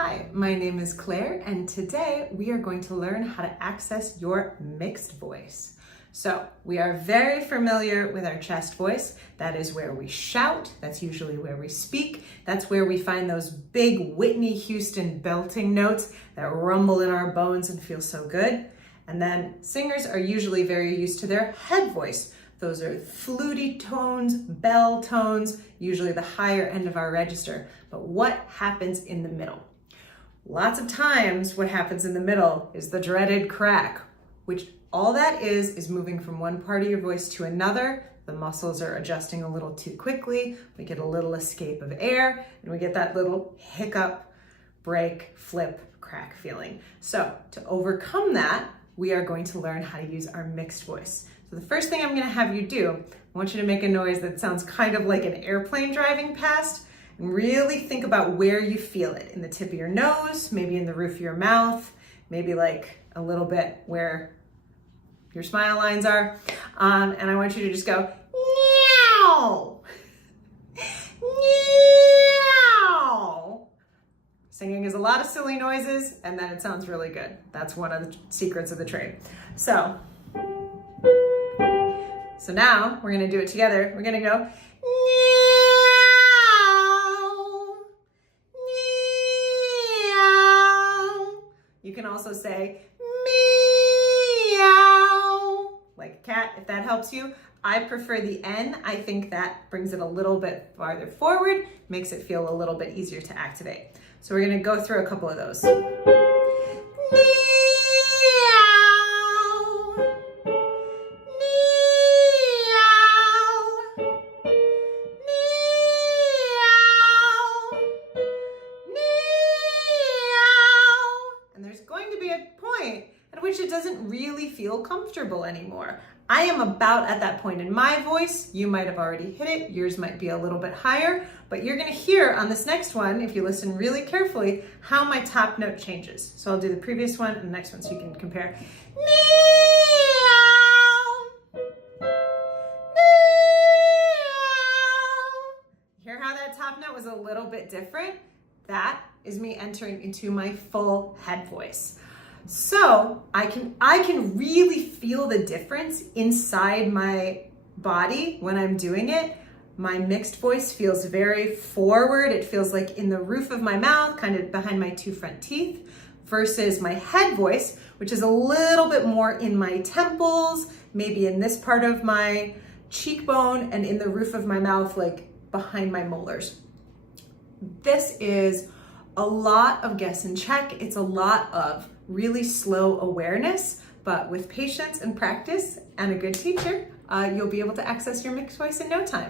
Hi, my name is Claire, and today we are going to learn how to access your mixed voice. So we are very familiar with our chest voice. That is where we shout. That's usually where we speak. That's where we find those big Whitney Houston belting notes that rumble in our bones and feel so good. And then singers are usually very used to their head voice. Those are fluty tones, bell tones, usually the higher end of our register. But what happens in the middle? Lots of times what happens in the middle is the dreaded crack, which all that is moving from one part of your voice to another. The muscles are adjusting a little too quickly. We get a little escape of air and we get that little hiccup, break, flip, crack feeling. So to overcome that, we are going to learn how to use our mixed voice. So the first thing I'm going to have you do, I want you to make a noise that sounds kind of like an airplane driving past, and really think about where you feel it. In the tip of your nose, maybe in the roof of your mouth, maybe like a little bit where your smile lines are. And I want you to just go, meow, meow. Singing is a lot of silly noises, and then it sounds really good. That's one of the secrets of the trade. So now we're gonna do it together. We're gonna go, you can also say meow, like a cat, if that helps you. I prefer the N. I think that brings it a little bit farther forward, makes it feel a little bit easier to activate. So we're gonna go through a couple of those. At which it doesn't really feel comfortable anymore. I am about at that point in my voice. You might have already hit it. Yours might be a little bit higher, but you're gonna hear on this next one, if you listen really carefully, how my top note changes. So I'll do the previous one and the next one so you can compare. Meow. Meow. Hear how that top note was a little bit different? That is me entering into my full head voice. So I can really feel the difference inside my body when I'm doing it. My mixed voice feels very forward. It feels like in the roof of my mouth, kind of behind my two front teeth, versus my head voice, which is a little bit more in my temples, maybe in this part of my cheekbone and in the roof of my mouth, like behind my molars. This is a lot of guess and check. It's a lot of really slow awareness, but with patience and practice and a good teacher, you'll be able to access your mixed voice in no time.